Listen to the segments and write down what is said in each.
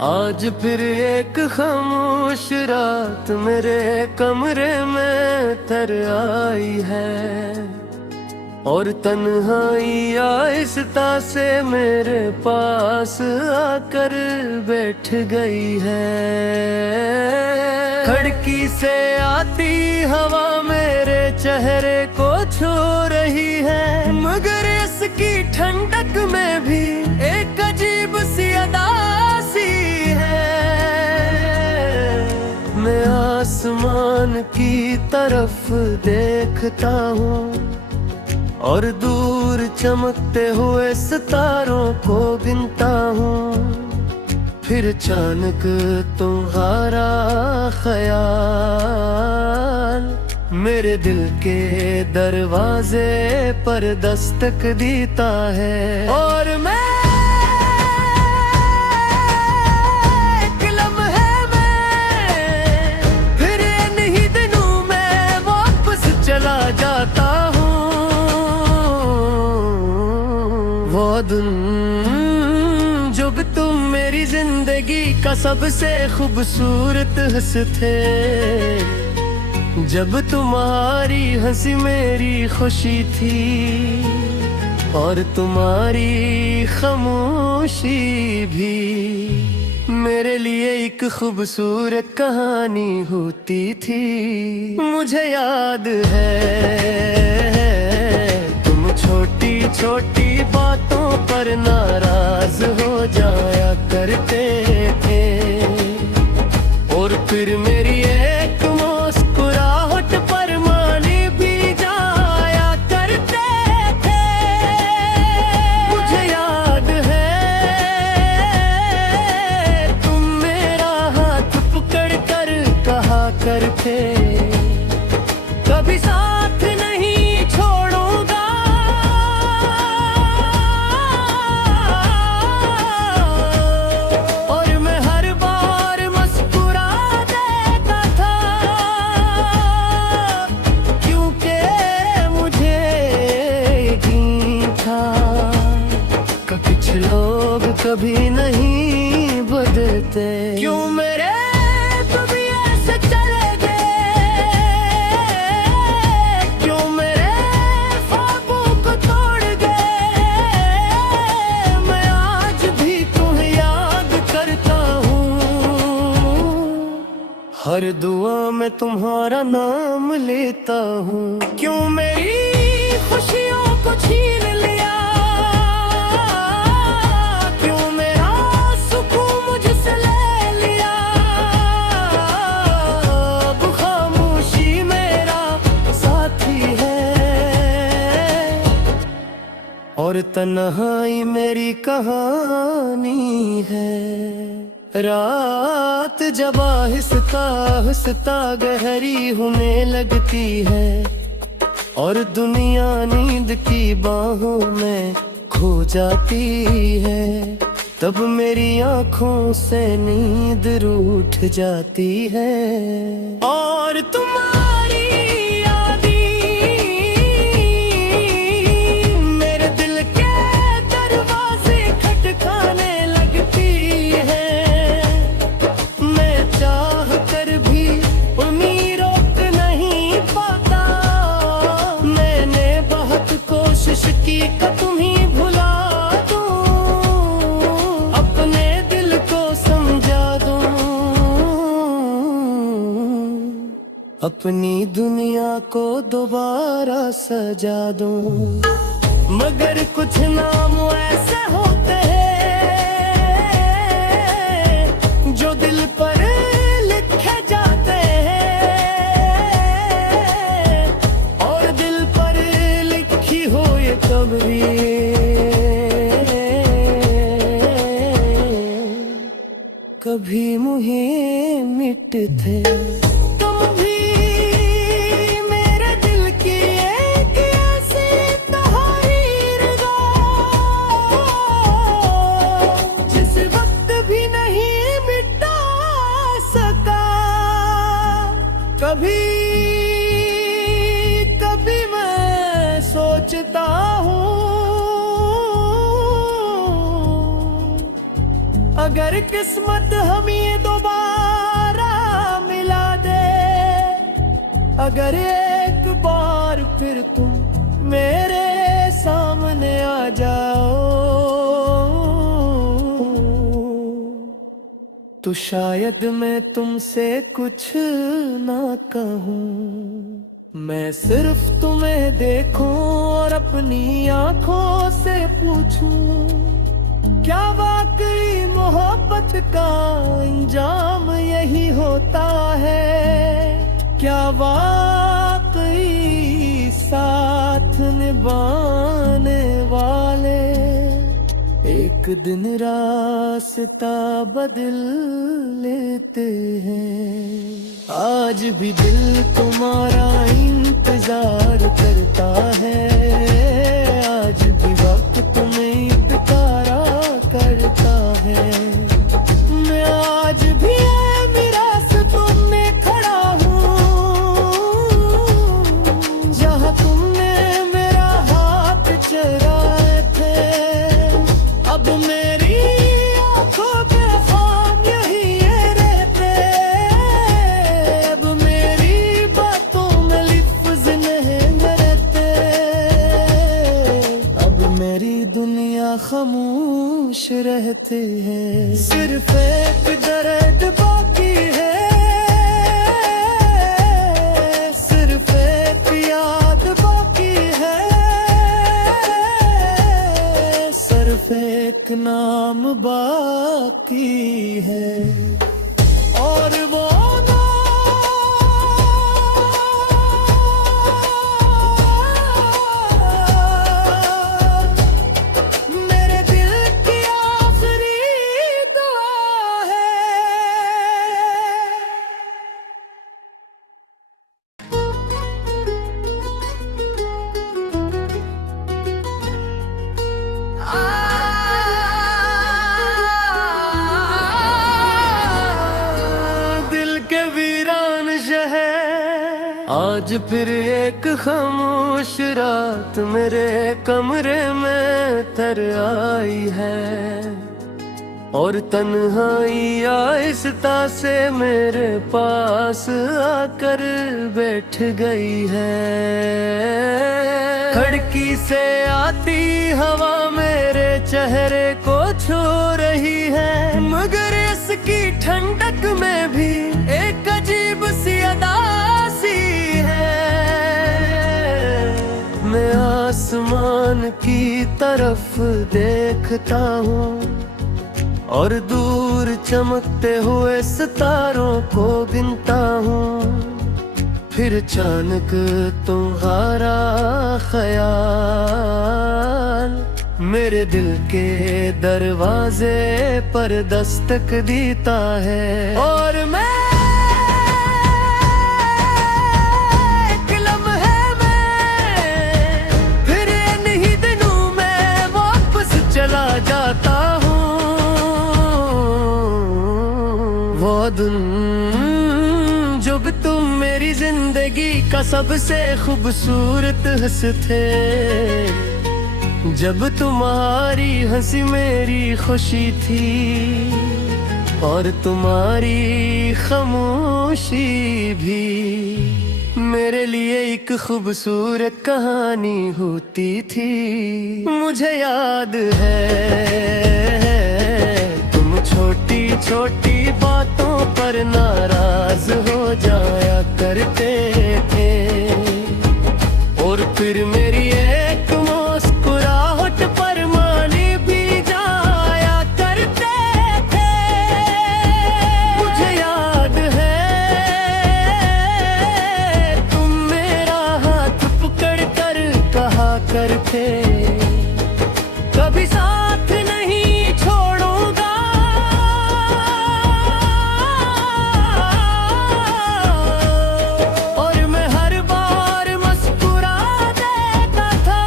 आज फिर एक खामोश रात मेरे कमरे में तर आई है और तन्हाई आहिस्ता से मेरे पास आकर बैठ गई है। खिड़की से आती हवा मेरे चेहरे को छू रही है, मगर इसकी ठंडक में भी एक अजीब सी अदासी है। मैं आसमान की तरफ देखता हूँ और दूर चमकते हुए सितारों को गिनता हूँ। फिर अचानक तुम्हारा ख्याल मेरे दिल के दरवाजे पर दस्तक देता है और मैं एक लम्हे में फिर इन्हीं दिनों में वापस चला जाता हूँ। वो दिन जब तुम मेरी जिंदगी का सबसे खूबसूरत हिस्सा थे, जब तुम्हारी हंसी मेरी खुशी थी और तुम्हारी खामोशी भी मेरे लिए एक खूबसूरत कहानी होती थी। मुझे याद है तुम छोटी छोटी बातों पर नाराज हो जाया करते थे और फिर मेरी एक मुस्कुराहट पर माने भी जाया करते थे। मुझे याद है तुम मेरा हाथ पकड़ कर कहा करते, कभी साथ नहीं छोड़ूंगा। और मैं हर बार मुस्कुरा देता था क्योंकि मुझे यकीन था कि कुछ लोग कभी नहीं बदलते। क्यों मेरे कभी ऐसे चले गए, क्यों मेरे ख्वाबों को तोड़ गए। मैं आज भी तुम्हें याद करता हूँ, हर दुआ में तुम्हारा नाम लेता हूँ। क्यों मेरी खुशियों को छीन लिया, क्यों मेरा सुकून मुझसे ले लिया। अब खामोशी मेरा साथी है और तन्हाई मेरी कहानी है। रात जब आहिस्ता आहिस्ता गहरी होने लगती है और दुनिया नींद की बाहों में खो जाती है, तब मेरी आंखों से नींद रूठ जाती है और तुम्हारी यादें मेरे दिल के दरवाजे खटकाने लगती है। मैं चाह कर भी उन्हें रोक नहीं पाता, मैंने बहुत कोशिश की कि तुम्हें भुला दूं, अपने दिल को समझा दूं, अपनी दुनिया को दोबारा सजा दूं। मगर कुछ नाम ऐसे होते हैं जो दिल पर लिखे जाते हैं और दिल पर लिखी हो ये कब्री कभी मुझे मिटते। तुम भी मेरे दिल की एक ऐसी तहरीर दो, जिस वक्त भी नहीं मिटा सका। कभी कभी मैं सोचता हूँ अगर किस्मत हम ये दोबारा मिला दे, अगर एक बार फिर तुम मेरे सामने आ जाओ, तो शायद मैं तुमसे कुछ ना कहूँ। मैं सिर्फ तुम्हें देखूं और अपनी आंखों से पूछूं, क्या वाकई मोहब्बत का अंजाम यही होता है? क्या वाकई साथ निभाने वाले एक दिन रास्ता बदल लेते हैं? आज भी दिल तुम्हारा इंतजार करता है, आज भी वक्त तुम्हें पुकारा करता है। मैं आज भी मिरासतों में खड़ा हूँ, जहाँ तुमने मेरा हाथ चराए थे। अब मेरी आंखों पे ख्वाब यही ये रहते, अब मेरी बातों में लफ्ज़ नहीं रहते, अब मेरी दुनिया खामोश रहती है। सिर्फ एक दर्द बाकी है, सिर्फ एक याद बाकी है, सिर्फ एक नाम बाकी है। और वो मेरे दिल की आखिरी दुआ है। दिल के वीरान शहर, आज फिर एक खामोश रात मेरे कमरे में तर आई है, और तन्हाई आहिस्ता से मेरे पास आकर बैठ गई है। खिड़की से आती हवा मेरे चेहरे को छू रही है, मगर इसकी ठंडक में भी एक अजीब सी अदासी है। मैं आसमान की तरफ देखता हूँ और दूर चमकते हुए सितारों को गिनता हूँ, फिर अचानक तुम्हारा ख्याल मेरे दिल के दरवाजे पर दस्तक देता है। और मैं एक लम्हे में फिर इन्हीं दिनों में वापस चला जाता हूँ। वो दिन जब तुम मेरी जिंदगी का सबसे खूबसूरत हिस्सा थे, जब तुम्हारी हंसी मेरी खुशी थी और तुम्हारी खामोशी भी मेरे लिए एक खूबसूरत कहानी होती थी। मुझे याद है तुम छोटी छोटी बातों पर नाराज हो जाया करते थे, और फिर मेरी एक मुस्कुराहट पर माने भी जाया करते थे। मुझे याद है तुम मेरा हाथ पकड़ कर कहा करते, कभी साथ नहीं छोड़ूंगा। और मैं हर बार मुस्कुरा देता था,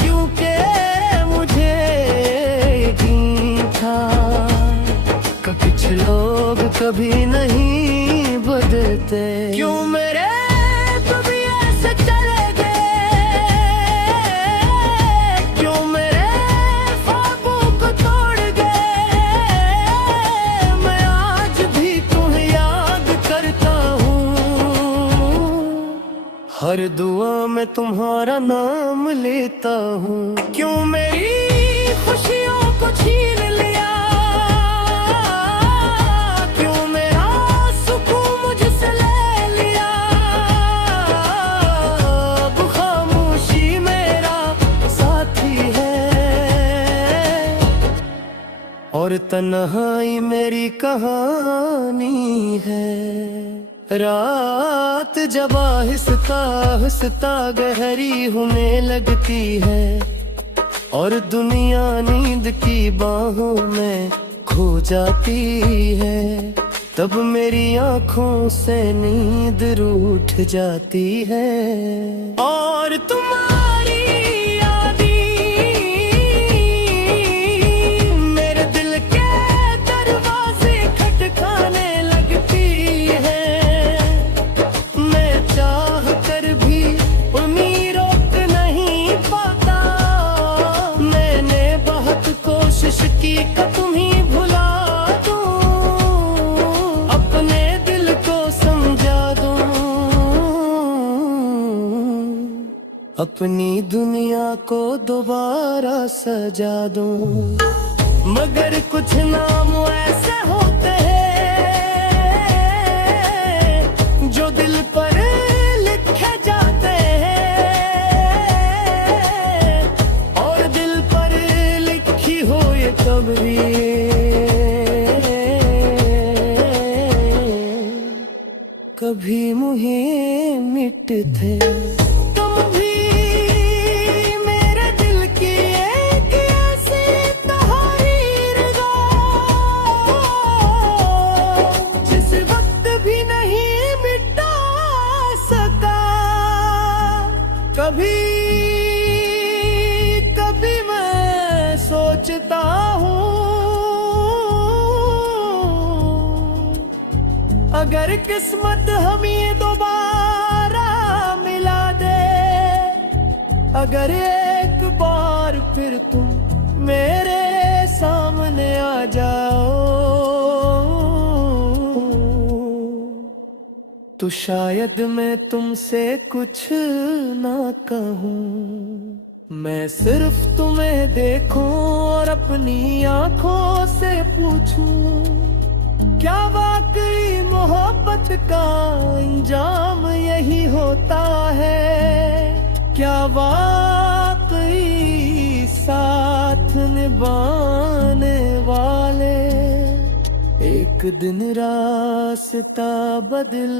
क्योंकि मुझे यकीन था कि कुछ लोग कभी नहीं बदलते। क्यों मेरे कभी ऐसे चले गए, क्यों मेरे ख्वाबों को हर दुआ में तुम्हारा नाम लेता हूँ। क्यों मेरी खुशियों को छीन लिया, क्यों मेरा सुकून मुझसे ले लिया। अब खामोशी मेरा साथी है और तन्हाई मेरी कहानी है। रात जब आहिस्ता आहिस्ता गहरी होने लगती है और दुनिया नींद की बाहों में खो जाती है, तब मेरी आँखों से नींद रूठ जाती है और तुम्हारी मेरे दिल के दरवाजे खटकाने लगती है। मैं चाह कर भी उन्हीं रोक नहीं पाता। मैंने बहुत कोशिश की कि तुम्हीं भुला दूं, अपने दिल को समझा दूं, अपनी दुनिया को दोबारा सजा दूं। मगर कुछ नाम ऐसे होते हैं जो दिल पर लिखे जाते हैं और दिल पर लिखी हो ये कब्री कभी मुझे मिटते। तुम भी मेरे दिल की एक ऐसी तहरीर हो जिस वक्त भी नहीं मिटा सका। कभी कभी मैं सोचता हूँ अगर किस्मत हमें दोबारा मिला दे, अगर एक बार फिर तुम मेरे सामने आ जाओ, तो शायद मैं तुमसे कुछ ना कहूँ। मैं सिर्फ तुम्हें देखूं और अपनी आंखों से पूछूं, क्या वाकई मोहब्बत का अंजाम यही होता है? क्या वाकई साथ निभाने वाले एक दिन रास्ता बदल